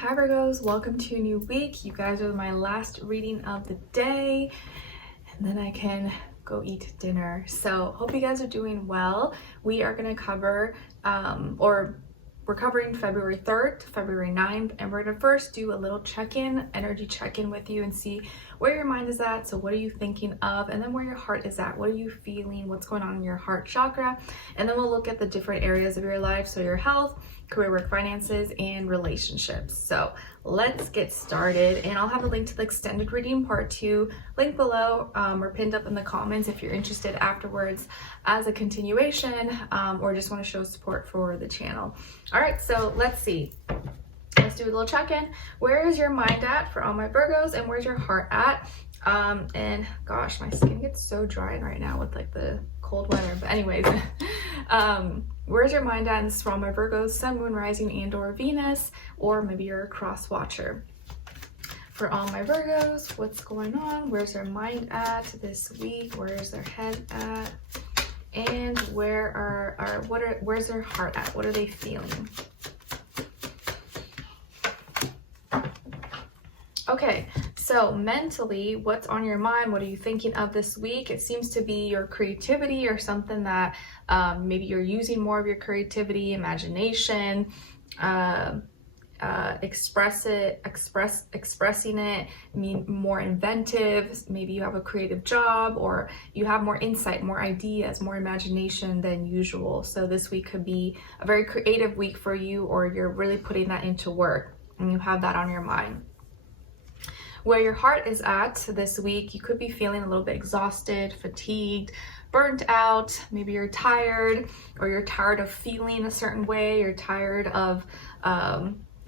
Hi Virgos, welcome to a new week. You guys are my last reading of the day, and then I can go eat dinner. So hope you guys are doing well. We are going to cover, we're covering February 3rd to February 9th, and we're going to first do a little check-in, energy check-in with you and see where your mind is at. So what are you thinking of? And then where your heart is at. What are you feeling? What's going on in your heart chakra? And then we'll look at the different areas of your life. So your health, career, work, finances, and relationships. So let's get started. And I'll have a link to the extended reading part 2 link below or pinned up in the comments if you're interested afterwards as a continuation or just want to show support for the channel. All right, so let's see. Let's do a little check-in. Where is your mind at for all my Virgos, and where's your heart at? And gosh, my skin gets so dry right now with like the cold weather. But anyways, where's your mind at? And this is for all my Virgos, Sun, Moon, Rising, and or Venus, or maybe you're a cross watcher. For all my Virgos, what's going on? Where's their mind at this week? Where's their head at? And where's their heart at? What are they feeling? Okay, so mentally, what's on your mind? What are you thinking of this week? It seems to be your creativity or something that maybe you're using more of your creativity, imagination, expressing it, more inventive. Maybe you have a creative job, or you have more insight, more ideas, more imagination than usual. So this week could be a very creative week for you, or you're really putting that into work and you have that on your mind. Where your heart is at this week, you could be feeling a little bit exhausted, fatigued, burnt out. Maybe you're tired, or you're tired of feeling a certain way. You're tired of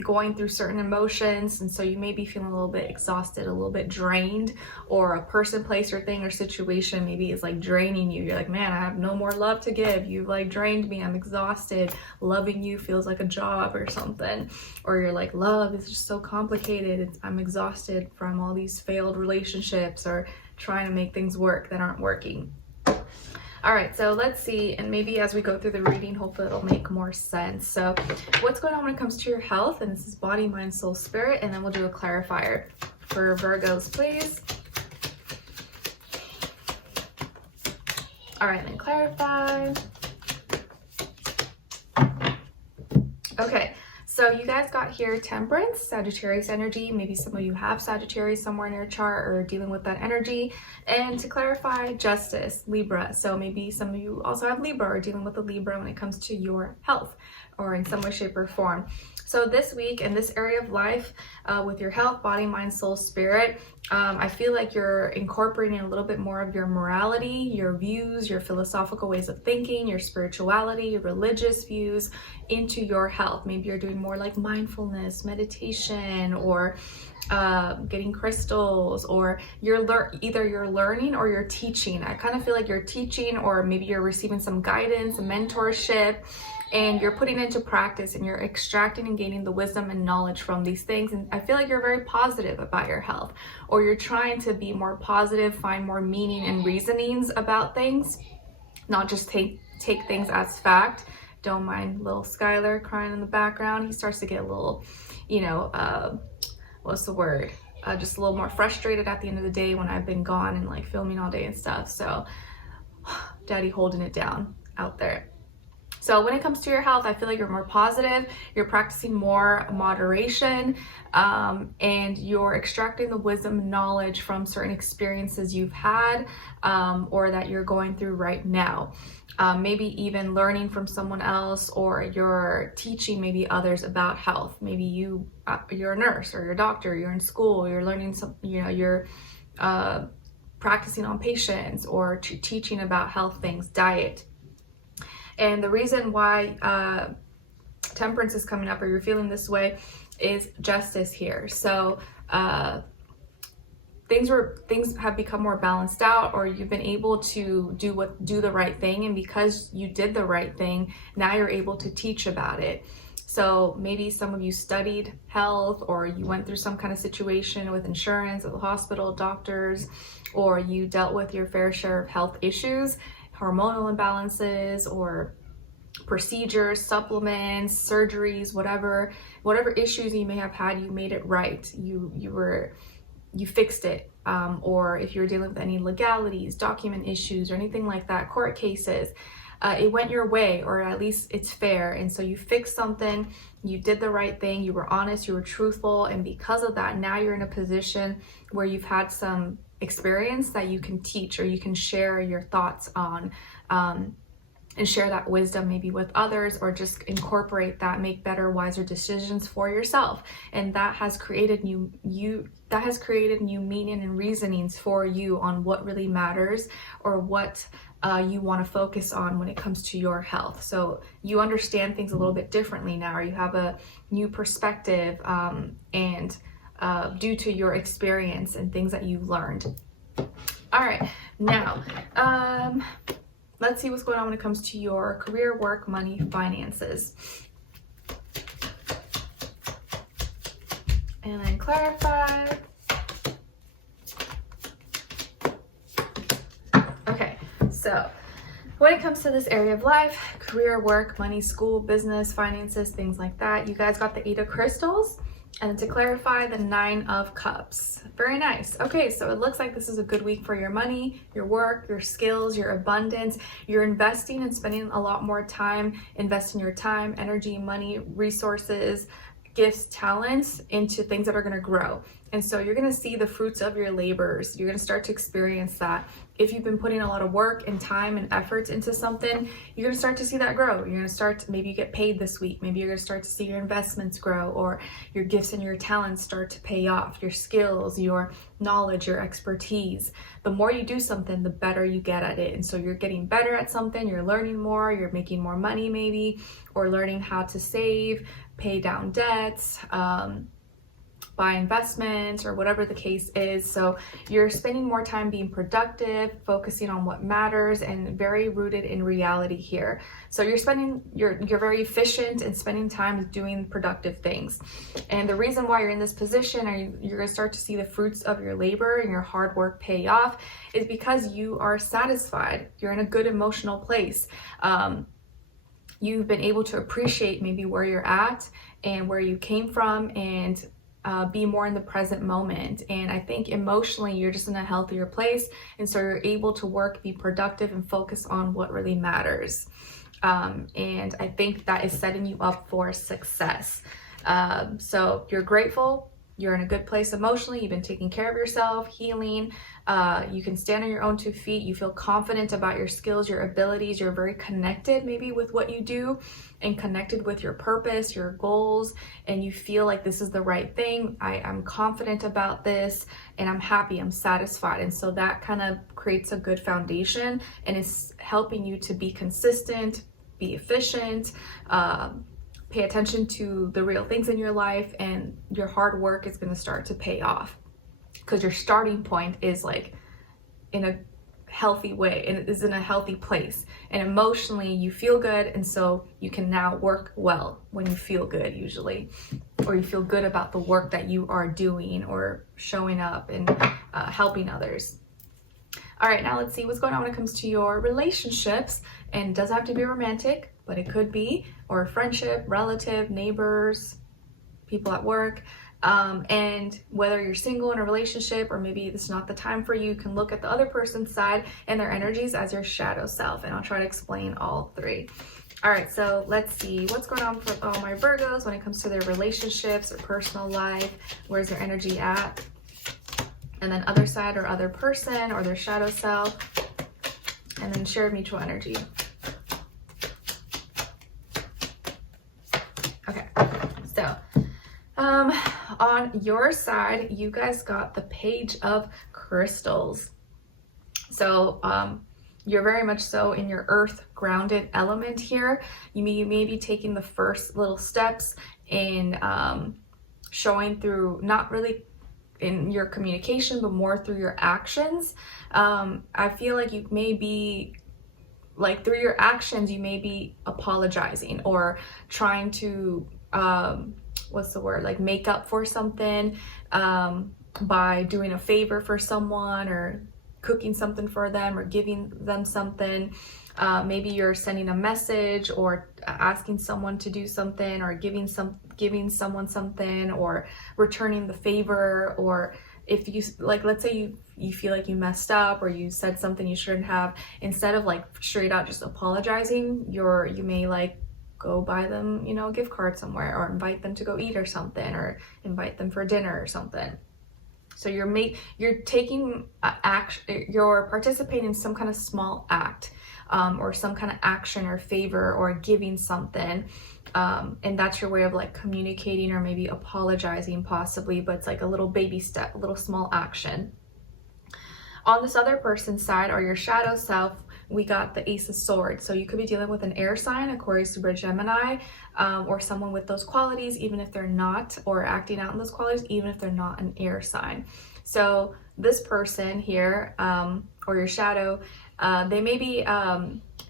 going through certain emotions, and so you may be feeling a little bit exhausted, a little bit drained, or a person, place, or thing or situation maybe is like draining you. You're like, man, I have no more love to give. You've like drained me. I'm exhausted. Loving you feels like a job or something. Or you're like, love is just so complicated. I'm exhausted from all these failed relationships or trying to make things work that aren't working. All right, so let's see, and maybe as we go through the reading, hopefully it'll make more sense. So what's going on when it comes to your health? And this is body, mind, soul, spirit, and then we'll do a clarifier for Virgos, please. All right, then clarify. Okay. So you guys got here Temperance, Sagittarius energy. Maybe some of you have Sagittarius somewhere in your chart or dealing with that energy. And to clarify, Justice, Libra. So maybe some of you also have Libra or dealing with the Libra when it comes to your health or in some way, shape, or form. So this week in this area of life with your health, body, mind, soul, spirit, I feel like you're incorporating a little bit more of your morality, your views, your philosophical ways of thinking, your spirituality, your religious views into your health. Maybe you're doing more like mindfulness, meditation, or getting crystals, or either you're learning or you're teaching. I kind of feel like you're teaching, or maybe you're receiving some guidance, mentorship, and you're putting it into practice, and you're extracting and gaining the wisdom and knowledge from these things. And I feel like you're very positive about your health, or you're trying to be more positive, find more meaning and reasonings about things, not just take things as fact. Don't mind little Skylar crying in the background. He starts to get a little, what's the word? Just a little more frustrated at the end of the day when I've been gone and like filming all day and stuff. So daddy holding it down out there. So when it comes to your health, I feel like you're more positive, you're practicing more moderation, and you're extracting the wisdom and knowledge from certain experiences you've had or that you're going through right now. Maybe even learning from someone else, or you're teaching maybe others about health. Maybe you're a nurse or you're a doctor, you're in school, you're learning some, you're practicing on patients, or teaching about health things, diet. And the reason why Temperance is coming up, or you're feeling this way, is Justice here. So things have become more balanced out, or you've been able to do the right thing, and because you did the right thing, now you're able to teach about it. So maybe some of you studied health, or you went through some kind of situation with insurance at the hospital, doctors, or you dealt with your fair share of health issues, hormonal imbalances, or procedures, supplements, surgeries, whatever issues you may have had, you made it right. You fixed it. Or if you're dealing with any legalities, document issues, or anything like that, court cases, it went your way, or at least it's fair. And so you fixed something, you did the right thing, you were honest, you were truthful. And because of that, now you're in a position where you've had some experience that you can teach, or you can share your thoughts on, and share that wisdom maybe with others, or just incorporate that, make better, wiser decisions for yourself. And that has created new meaning and reasonings for you on what really matters, or what you want to focus on when it comes to your health. So you understand things a little bit differently now, or you have a new perspective, and due to your experience and things that you've learned. All right, now let's see what's going on when it comes to your career, work, money, finances. And then clarify. Okay, so when it comes to this area of life, career, work, money, school, business, finances, things like that, you guys got the 8 of crystals. And then to clarify, the 9 of cups. Very nice. Okay, so it looks like this is a good week for your money, your work, your skills, your abundance. You're investing and spending a lot more time, investing your time, energy, money, resources, gifts, talents into things that are going to grow. And so you're going to see the fruits of your labors. You're going to start to experience that. If you've been putting a lot of work and time and efforts into something, you're going to start to see that grow. You're going to start to, maybe you get paid this week. Maybe you're going to start to see your investments grow, or your gifts and your talents start to pay off. Your skills, your knowledge, your expertise. The more you do something, the better you get at it. And so you're getting better at something. You're learning more. You're making more money maybe, or learning how to save, pay down debts, buy investments, or whatever the case is. So you're spending more time being productive, focusing on what matters, and very rooted in reality here. So you're very efficient and spending time doing productive things. And the reason why you're in this position, or you're going to start to see the fruits of your labor and your hard work pay off, is because you are satisfied. You're in a good emotional place. You've been able to appreciate maybe where you're at and where you came from, and be more in the present moment. And I think emotionally you're just in a healthier place, and so you're able to work, be productive, and focus on what really matters. And I think that is setting you up for success. So you're grateful, you're in a good place emotionally, you've been taking care of yourself, healing, you can stand on your own 2 feet, you feel confident about your skills, your abilities, you're very connected maybe with what you do, and connected with your purpose, your goals, and you feel like this is the right thing. I'm confident about this, and I'm happy, I'm satisfied. And so that kind of creates a good foundation, and is helping you to be consistent, be efficient, pay attention to the real things in your life, and your hard work is going to start to pay off, because your starting point is like in a healthy way, and it is in a healthy place, and emotionally you feel good, and so you can now work well when you feel good usually, or you feel good about the work that you are doing, or showing up and helping others. All right, now let's see what's going on when it comes to your relationships. And it doesn't have to be romantic, but it could be, or friendship, relative, neighbors, people at work. And whether you're single in a relationship, or maybe this is not the time for you, you can look at the other person's side and their energies as your shadow self. And I'll try to explain all 3. All right, so let's see what's going on for all my Virgos when it comes to their relationships or personal life. Where's their energy at? And then other side, or other person, or their shadow self. And then shared mutual energy. Okay, so on your side, you guys got the Page of Crystals. So you're very much so in your earth grounded element here. You may be taking the first little steps in showing through, not really in your communication, but more through your actions. I feel like you may be, like, through your actions, you may be apologizing, or trying to, like make up for something by doing a favor for someone, or cooking something for them or giving them something. Maybe you're sending a message or asking someone to do something, or giving someone something, or returning the favor. Or if you, like, let's say you feel like you messed up or you said something you shouldn't have, instead of like straight out just apologizing, you may like go buy them, you know, a gift card somewhere, or invite them to go eat or something, or invite them for dinner or something. So you're taking action, you're participating in some kind of small act, or some kind of action or favor, or giving something, and that's your way of like communicating, or maybe apologizing possibly, but it's like a little baby step, a little small action. On this other person's side, or your shadow self, we got the Ace of Swords. So you could be dealing with an air sign, Aquarius, Libra, Gemini, or someone with those qualities, even if they're not, or acting out in those qualities, even if they're not an air sign. So this person here, or your shadow, they may be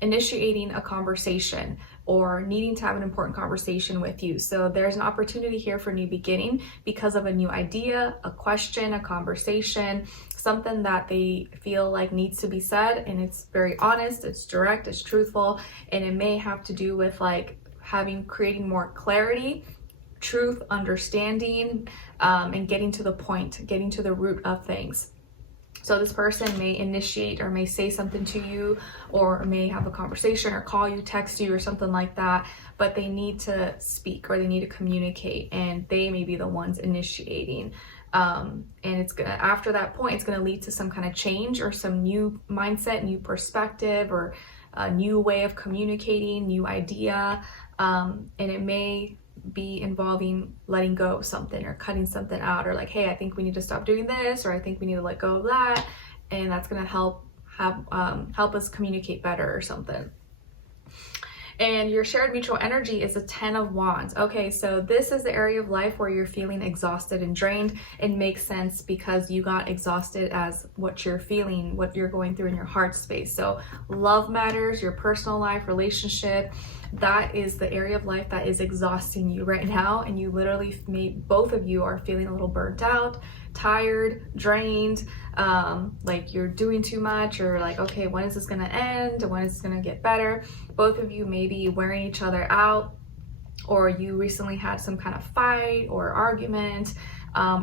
initiating a conversation or needing to have an important conversation with you. So there's an opportunity here for a new beginning because of a new idea, a question, a conversation, something that they feel like needs to be said, and it's very honest, it's direct, it's truthful, and it may have to do with like creating more clarity, truth, understanding, and getting to the point, getting to the root of things. So this person may initiate or may say something to you, or may have a conversation or call you, text you, or something like that, but they need to speak or they need to communicate, and they may be the ones initiating. And it's gonna, after that point, it's gonna lead to some kind of change or some new mindset, new perspective, or a new way of communicating, new idea. And it may be involving letting go of something or cutting something out, or like, hey, I think we need to stop doing this, or I think we need to let go of that, and that's going to help us communicate better or something. And your shared mutual energy is a 10 of Wands. Okay, so this is the area of life where you're feeling exhausted and drained. It makes sense because you got exhausted as what you're feeling, what you're going through in your heart space. So love matters, your personal life, relationship, that is the area of life that is exhausting you right now. And you literally, both of you are feeling a little burnt out, tired, drained, like you're doing too much, or like, okay, when is this gonna end? When is this gonna get better? Both of you may be wearing each other out, or you recently had some kind of fight or argument,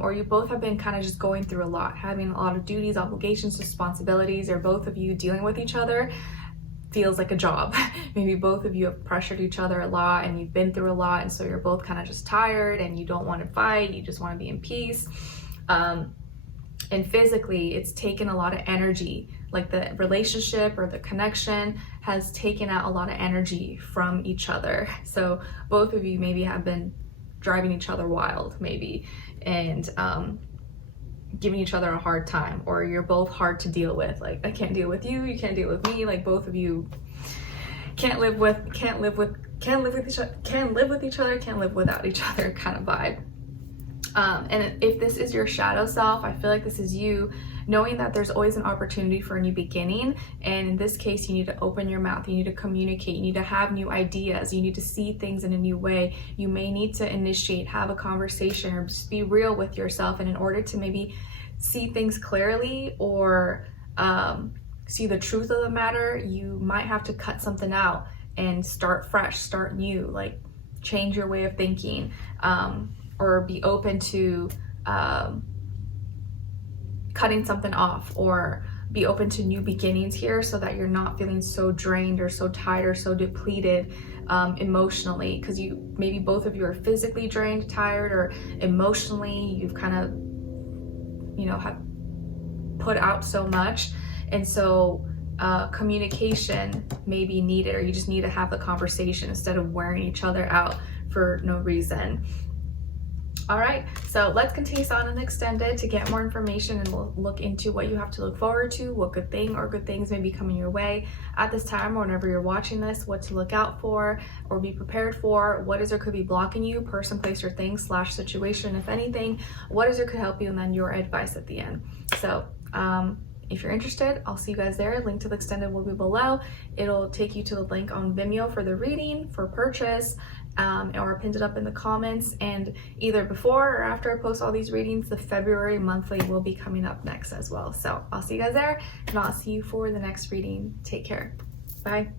or you both have been kind of just going through a lot, having a lot of duties, obligations, responsibilities, or both of you dealing with each other feels like a job. Maybe both of you have pressured each other a lot and you've been through a lot, and so you're both kind of just tired and you don't want to fight, you just want to be in peace. And physically, it's taken a lot of energy, like the relationship or the connection has taken out a lot of energy from each other. So both of you maybe have been driving each other wild, maybe, and giving each other a hard time, or you're both hard to deal with. Like, I can't deal with you, you can't deal with me. Like, both of you can't live with each other, can't live without each other kind of vibe. And if this is your shadow self, I feel like this is you knowing that there's always an opportunity for a new beginning. And in this case, you need to open your mouth, you need to communicate, you need to have new ideas, you need to see things in a new way. You may need to initiate, have a conversation, or just be real with yourself. And in order to maybe see things clearly, or see the truth of the matter, you might have to cut something out and start fresh, start new, like change your way of thinking. Or be open to cutting something off, or be open to new beginnings here, so that you're not feeling so drained or so tired or so depleted emotionally, because maybe both of you are physically drained, tired, or emotionally you've kind of, have put out so much, and so communication may be needed, or you just need to have the conversation instead of wearing each other out for no reason. All right, so let's continue on and extended to get more information, and we'll look into what you have to look forward to, what good thing or good things may be coming your way at this time, or whenever you're watching this, what to look out for or be prepared for, what is or could be blocking you, person, place, or thing / situation, if anything, what is or could help you, and then your advice at the end. So if you're interested, I'll see you guys there. Link to the extended will be below. It'll take you to the link on Vimeo for the reading, for purchase, or I pinned it up in the comments. And either before or after I post all these readings, the February monthly will be coming up next as well. So I'll see you guys there, and I'll see you for the next reading. Take care. Bye.